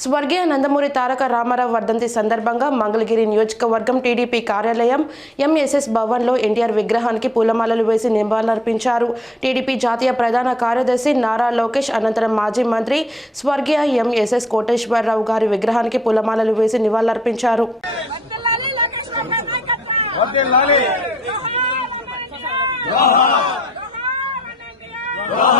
స్వర్గీయ నందమూరి తారక రామారావు వర్ధంతి సందర్భంగా మంగళగిరి నియోజకవర్గం టీడీపీ కార్యాలయం ఎంఎస్ఎస్ భవన్లో ఎన్టీఆర్ విగ్రహానికి పూలమాలలు వేసి నివాళులర్పించారు టీడీపీ జాతీయ ప్రధాన కార్యదర్శి నారా లోకేష్ అనంతరం మాజీ మంత్రి స్వర్గీయ ఎంఎస్ఎస్ కోటేశ్వరరావు గారి విగ్రహానికి పూలమాలలు వేసి నివాళులర్పించారు Oh!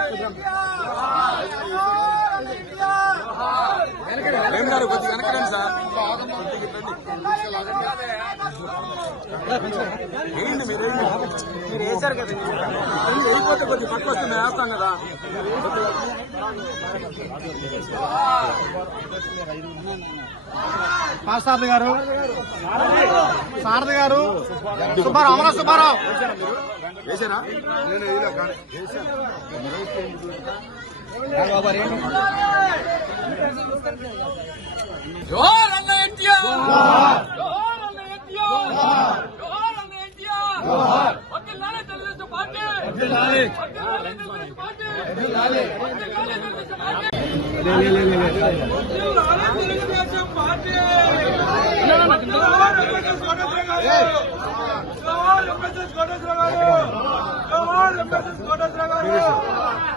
గారు కొద్దిగా వెనకరండి సార్. వేయండి మీరు. మీరు వేశారు కదా కొద్దిగా పక్క వస్తుంది వేస్తాం కదా. సారథి గారు. సారథి గారు. సుబ్బారావు అమర సుబ్బారావు. ज़ोर अल्लाह इंडिया ज़ोर अल्लाह इंडिया ज़ोर अल्लाह इंडिया अब्दुल्लाले जल्दी से बाटे अब्दुल्लाले अब्दुल्लाले जल्दी से बाटे अब्दुल्लाले अब्दुल्लाले जल्दी से बाटे ले ले ले ले अब्दुल्लाले जल्दी से बाटे ज़ोर अपने स्वागत लगा लो ज़ोर अपने स्वागत लगा लो ज़ोर अपने